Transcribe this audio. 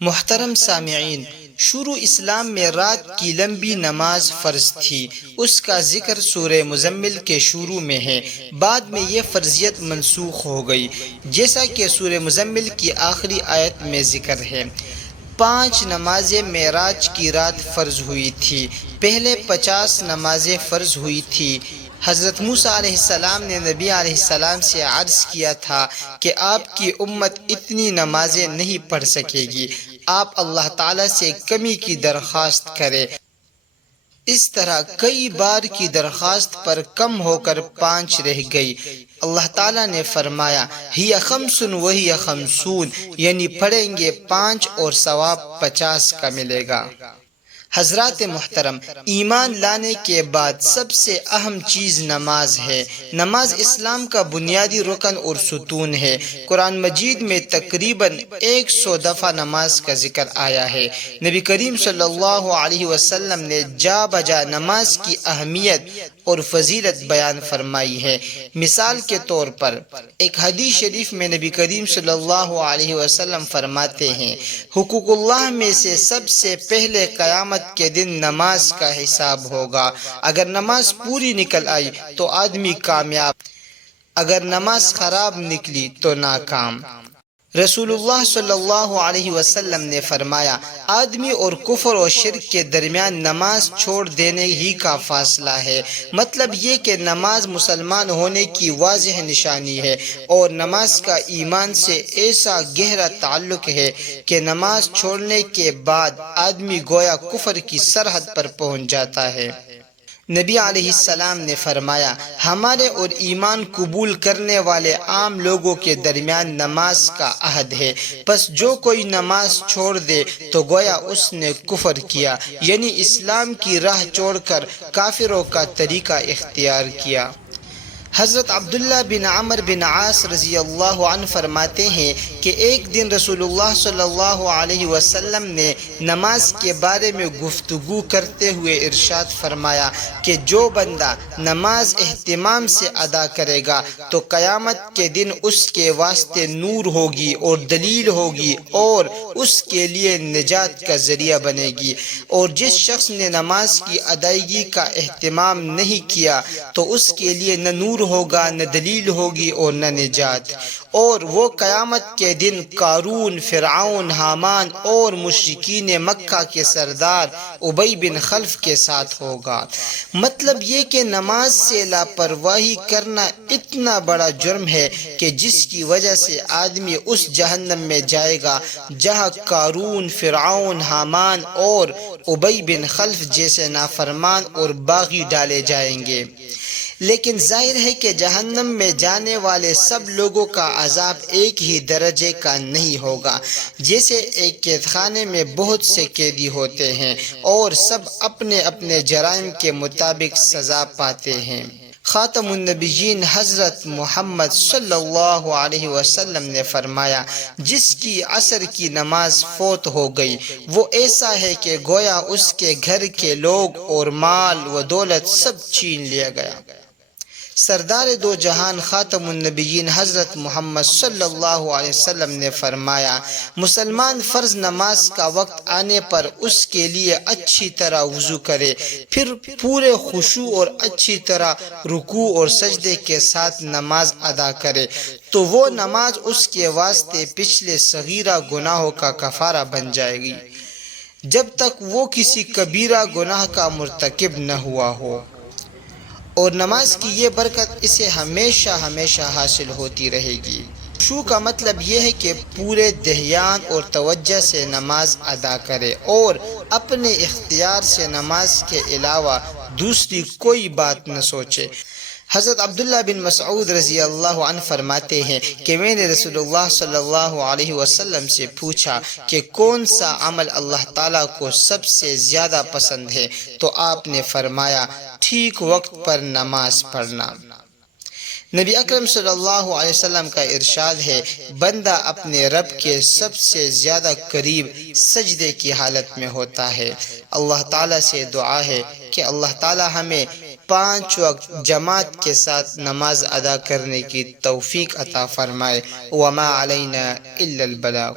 محترم سامعین، شروع اسلام میں رات کی لمبی نماز فرض تھی۔ اس کا ذکر سورہ مزمل کے شروع میں ہے، بعد میں یہ فرضیت منسوخ ہو گئی، جیسا کہ سورہ مزمل کی آخری آیت میں ذکر ہے۔ 5 نمازیں معراج کی رات فرض ہوئی تھی۔ پہلے 50 نمازیں فرض ہوئی تھی۔ حضرت موسیٰ علیہ السلام نے نبی علیہ السلام سے عرض کیا تھا کہ آپ کی امت اتنی نمازیں نہیں پڑھ سکے گی، آپ اللہ تعالیٰ سے کمی کی درخواست کریں۔ اس طرح کئی بار کی درخواست پر کم ہو کر 5 رہ گئی۔ اللہ تعالیٰ نے فرمایا ہی خمس وہی خمسون، یعنی پڑھیں گے 5 اور ثواب 50 کا ملے گا۔ حضرات محترم، ایمان لانے کے بعد سب سے اہم چیز نماز ہے۔ نماز اسلام کا بنیادی رکن اور ستون ہے۔ قرآن مجید میں تقریباً 100 دفعہ نماز کا ذکر آیا ہے۔ نبی کریم صلی اللہ علیہ وسلم نے جا بجا نماز کی اہمیت اور فضیلت بیان فرمائی ہے۔ مثال کے طور پر ایک حدیث شریف میں نبی کریم صلی اللہ علیہ وسلم فرماتے ہیں، حقوق اللہ میں سے سب سے پہلے قیامت کے دن نماز کا حساب ہوگا۔ اگر نماز پوری نکل آئی تو آدمی کامیاب، اگر نماز خراب نکلی تو ناکام۔ رسول اللہ صلی اللہ علیہ وسلم نے فرمایا، آدمی اور کفر و شرک کے درمیان نماز چھوڑ دینے ہی کا فاصلہ ہے۔ مطلب یہ کہ نماز مسلمان ہونے کی واضح نشانی ہے، اور نماز کا ایمان سے ایسا گہرا تعلق ہے کہ نماز چھوڑنے کے بعد آدمی گویا کفر کی سرحد پر پہنچ جاتا ہے۔ نبی علیہ السلام نے فرمایا، ہمارے اور ایمان قبول کرنے والے عام لوگوں کے درمیان نماز کا عہد ہے، پس جو کوئی نماز چھوڑ دے تو گویا اس نے کفر کیا، یعنی اسلام کی راہ چھوڑ کر کافروں کا طریقہ اختیار کیا۔ حضرت عبداللہ بن عمرو بن عاص رضی اللہ عنہ فرماتے ہیں کہ ایک دن رسول اللہ صلی اللہ علیہ وسلم نے نماز کے بارے میں گفتگو کرتے ہوئے ارشاد فرمایا کہ جو بندہ نماز اہتمام سے ادا کرے گا تو قیامت کے دن اس کے واسطے نور ہوگی اور دلیل ہوگی اور اس کے لیے نجات کا ذریعہ بنے گی، اور جس شخص نے نماز کی ادائیگی کا اہتمام نہیں کیا تو اس کے لیے نہ نور ہوگا، نہ دلیل ہوگی اور نہ نجات، اور وہ قیامت کے دن قارون، فرعون، حامان اور مشرکین مکہ کے سردار ابی بن خلف کے ساتھ ہوگا۔ مطلب یہ کہ نماز سے لاپرواہی کرنا اتنا بڑا جرم ہے کہ جس کی وجہ سے آدمی اس جہنم میں جائے گا جہاں قارون، فرعون، حامان اور ابی بن خلف جیسے نافرمان اور باغی ڈالے جائیں گے۔ لیکن ظاہر ہے کہ جہنم میں جانے والے سب لوگوں کا عذاب ایک ہی درجے کا نہیں ہوگا۔ جیسے ایک قید خانے میں بہت سے قیدی ہوتے ہیں اور سب اپنے اپنے جرائم کے مطابق سزا پاتے ہیں۔ خاتم النبیین حضرت محمد صلی اللہ علیہ وسلم نے فرمایا، جس کی عصر کی نماز فوت ہو گئی وہ ایسا ہے کہ گویا اس کے گھر کے لوگ اور مال و دولت سب چھین لیا گیا۔ سردار دو جہان خاتم النبیین حضرت محمد صلی اللہ علیہ وسلم نے فرمایا، مسلمان فرض نماز کا وقت آنے پر اس کے لیے اچھی طرح وضو کرے، پھر پورے خشوع اور اچھی طرح رکوع اور سجدے کے ساتھ نماز ادا کرے تو وہ نماز اس کے واسطے پچھلے صغیرہ گناہوں کا کفارہ بن جائے گی، جب تک وہ کسی کبیرہ گناہ کا مرتکب نہ ہوا ہو، اور نماز کی یہ برکت اسے ہمیشہ ہمیشہ حاصل ہوتی رہے گی۔ خشوع کا مطلب یہ ہے کہ پورے دھیان اور توجہ سے نماز ادا کرے اور اپنے اختیار سے نماز کے علاوہ دوسری کوئی بات نہ سوچے۔ حضرت عبداللہ بن مسعود رضی اللہ عنہ فرماتے ہیں کہ میں نے رسول اللہ صلی اللہ علیہ وسلم سے پوچھا کہ کون سا عمل اللہ تعالیٰ کو سب سے زیادہ پسند ہے، تو آپ نے فرمایا ٹھیک وقت پر نماز پڑھنا۔ نبی اکرم صلی اللہ علیہ وسلم کا ارشاد ہے، بندہ اپنے رب کے سب سے زیادہ قریب سجدے کی حالت میں ہوتا ہے۔ اللہ تعالیٰ سے دعا ہے کہ اللہ تعالیٰ ہمیں 5 وقت جماعت کے ساتھ نماز ادا کرنے کی توفیق عطا فرمائے۔ وما علینا الا البلاغ۔